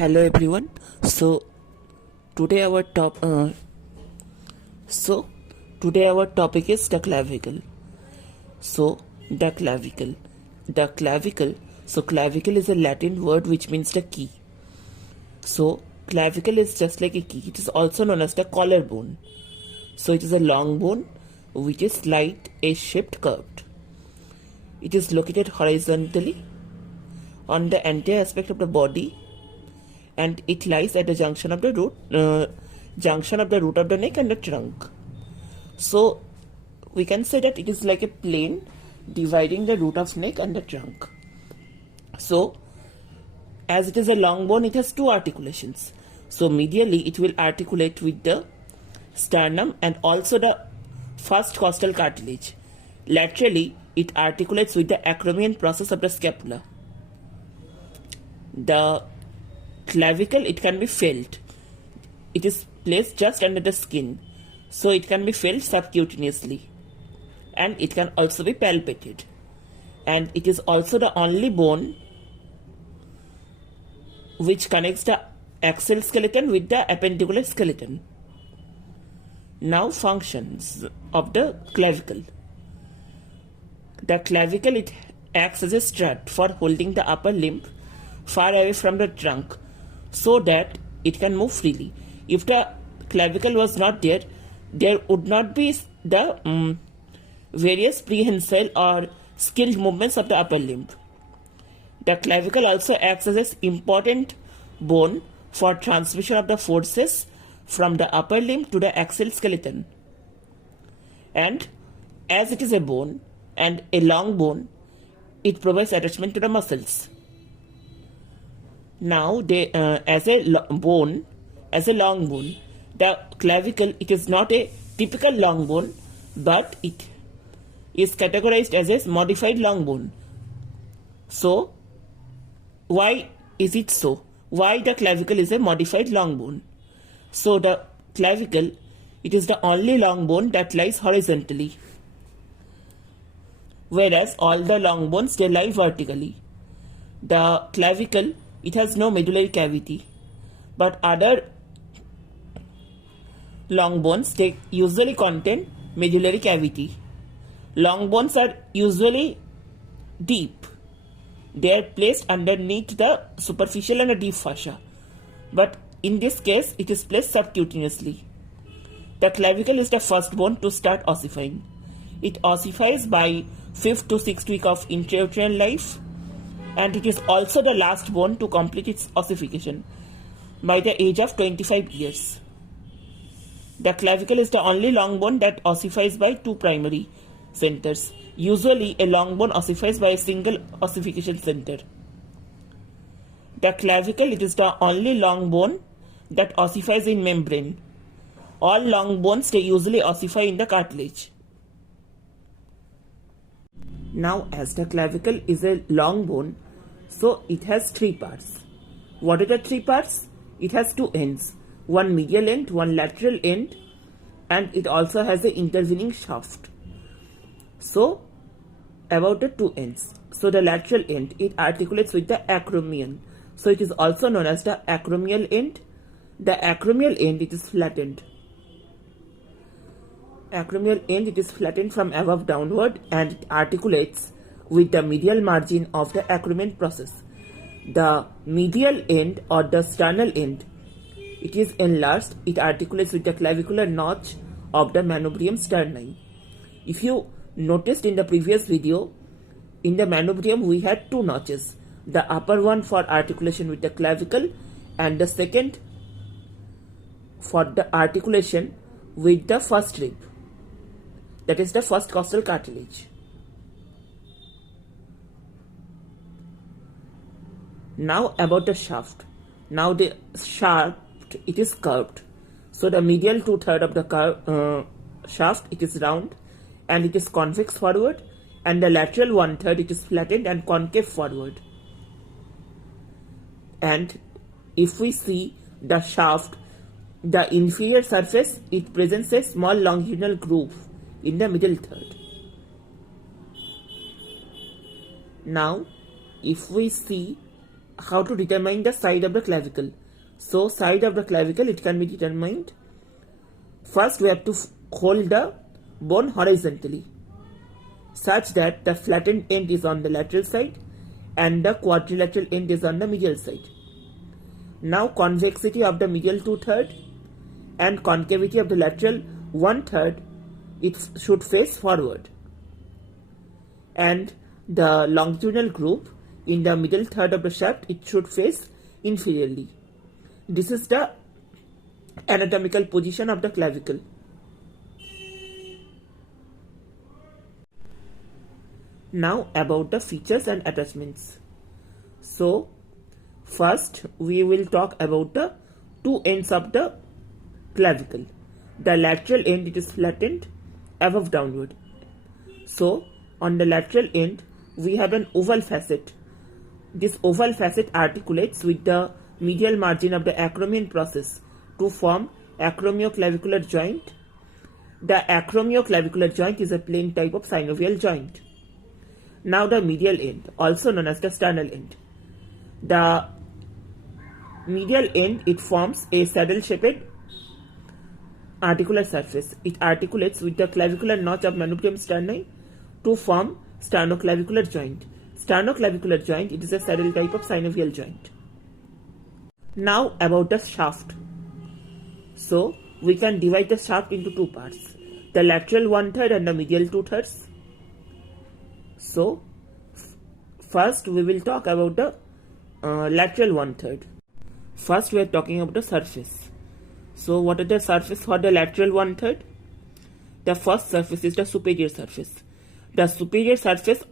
Hello everyone. Today our top today our topic is the clavicle. The clavicle. The clavicle. Clavicle is a Latin word which means the key. Clavicle is just like a key. It is also known as the collarbone. It is a long bone which is slight A-shaped curved. It is located horizontally on the anterior aspect of the body, and it lies at the junction of the root of the neck and the trunk. So we can say that it is like a plane dividing the root of neck and the trunk. So as it is a long bone, it has two articulations. So medially it will articulate with the sternum and also the first costal cartilage. Laterally it articulates with the acromion process of the scapula. The clavicle, it can be felt. It is placed just under the skin, so it can be felt subcutaneously, and it can also be palpated. And it is also the only bone which connects the axial skeleton with the appendicular skeleton. Now, functions of the clavicle. The clavicle, it acts as a strut for holding the upper limb far away from the trunk so that it can move freely. If the clavicle was not there, there would not be the various prehensile or skilled movements of the upper limb. The clavicle also acts as an important bone for transmission of the forces from the upper limb to the axial skeleton. And as it is a bone and a long bone, it provides attachment to the muscles. Now, as a long bone, the clavicle, it is not a typical long bone, but it is categorized as a modified long bone. So, why is it so? Why the clavicle is a modified long bone? So, the clavicle, it is the only long bone that lies horizontally, whereas all the long bones, they lie vertically. The clavicle, it has no medullary cavity, but other long bones, they usually contain medullary cavity. Long bones are usually deep. They are placed underneath the superficial and the deep fascia, but in this case it is placed subcutaneously. The clavicle is the first bone to start ossifying. It ossifies by 5th to 6th week of intrauterine life, and it is also the last bone to complete its ossification by the age of 25 years. The clavicle is the only long bone that ossifies by two primary centers. Usually, a long bone ossifies by a single ossification center. The clavicle, it is the only long bone that ossifies in membrane. All long bones, they usually ossify in the cartilage. Now, as the clavicle is a long bone, so it has three parts. What are the three parts? It has two ends, one medial end, one lateral end, and it also has an intervening shaft. So, about the two ends. So, the lateral end, it articulates with the acromion. So, it is also known as the acromial end. The acromial end, it is flattened. Acromial end, it is flattened from above downward, and it articulates with the medial margin of the acromion process. The medial end or the sternal end, it is enlarged. It articulates with the clavicular notch of the manubrium sterni. If you noticed in the previous video, in the manubrium we had two notches. The upper one for articulation with the clavicle, and the second for the articulation with the first rib, that is the first costal cartilage. Now about the shaft. Now the shaft, it is curved. So the medial 2/3 of the shaft, it is round and it is convex forward, and the lateral 1/3, it is flattened and concave forward. And if we see the shaft, the inferior surface, it presents a small longitudinal groove in the middle third. Now, if we see how to determine the side of the clavicle. So side of the clavicle, it can be determined. First we have to hold the bone horizontally such that the flattened end is on the lateral side and the quadrilateral end is on the medial side. Now convexity of the medial 2/3 and concavity of the lateral 1/3, it should face forward, and the longitudinal groove in the middle third of the shaft, it should face inferiorly. This is the anatomical position of the clavicle. Now about the features and attachments. So first we will talk about the two ends of the clavicle. The lateral end, it is flattened above downward. So on the lateral end we have an oval facet. This oval facet articulates with the medial margin of the acromion process to form acromioclavicular joint. The acromioclavicular joint is a plain type of synovial joint. Now the medial end, also known as the sternal end. The medial end, it forms a saddle-shaped articular surface. It articulates with the clavicular notch of manubrium sterni to form sternoclavicular joint. Sternoclavicular joint, it is a saddle type of synovial joint. Now about the shaft. So we can divide the shaft into two parts, the lateral 1/3 and the medial 2/3. So first we will talk about the lateral 1/3. First we are talking about the surface. So what are the surface for the lateral 1/3? The first surface is the superior surface. The superior surface,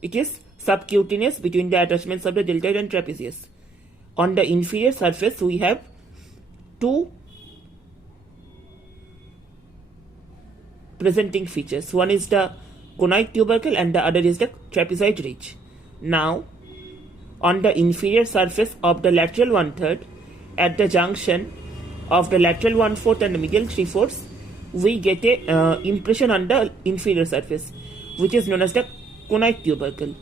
it is subcutaneous between the attachments of the deltoid and trapezius. On the inferior surface we have two presenting features. One is the conoid tubercle and the other is the trapezoid ridge. Now on the inferior surface of the lateral 1/3, at the junction of the lateral 1/4 and the medial 3/4, we get a impression on the inferior surface, which is known as the conoid tubercle,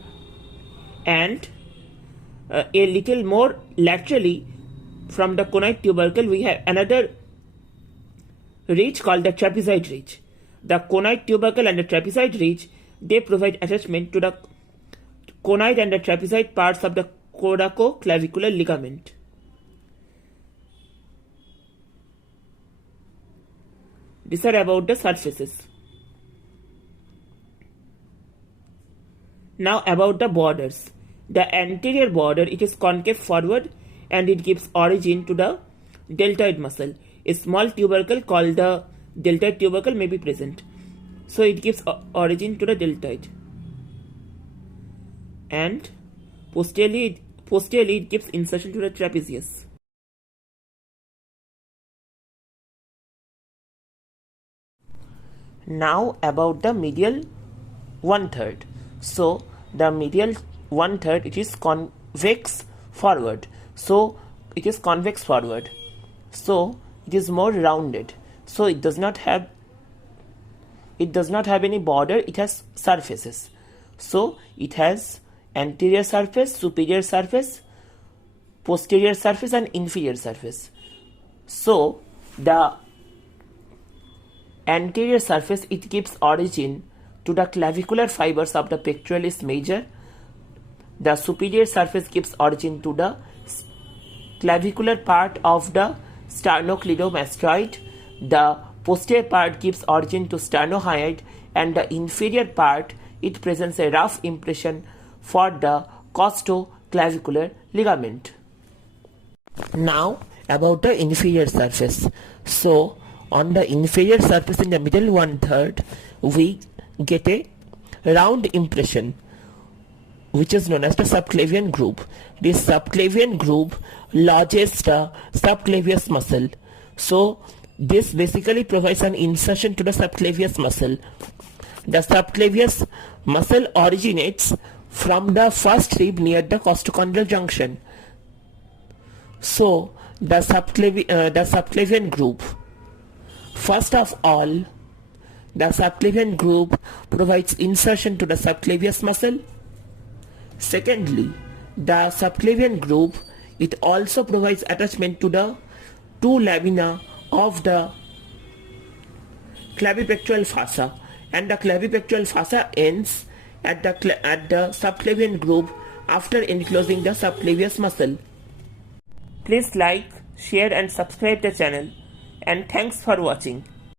and a little more laterally from the conoid tubercle we have another ridge called the trapezoid ridge. The conoid tubercle and the trapezoid ridge, they provide attachment to the conoid and the trapezoid parts of the coracoclavicular ligament. These are about the surfaces. Now about the borders. The anterior border, it is concave forward and it gives origin to the deltoid muscle. A small tubercle called the deltoid tubercle may be present. So it gives origin to the deltoid. And posteriorly it gives insertion to the trapezius. Now about the medial 1/3. So the medial 1/3, it is convex forward. So it is convex forward. So it is more rounded. So it does not have any border. It has surfaces. So it has anterior surface, superior surface, posterior surface and inferior surface. So the anterior surface, it gives origin to the clavicular fibers of the pectoralis major. The superior surface gives origin to the clavicular part of the sternocleidomastoid. The posterior part gives origin to sternohyoid, and the inferior part, it presents a rough impression for the costoclavicular ligament. Now about the inferior surface. So on the inferior surface in the middle 1/3, we get a round impression which is known as the subclavian groove. This subclavian groove lodges the subclavius muscle. So this basically provides an insertion to the subclavius muscle. The subclavius muscle originates from the first rib near the costochondral junction. So the subclavian groove. First of all, the subclavian groove provides insertion to the subclavius muscle. Secondly, the subclavian groove. It also provides attachment to the two lamina of the clavipectoral fossa, and the clavipectoral fossa ends at the subclavian groove after enclosing the subclavius muscle. Please like, share and subscribe the channel, and thanks for watching.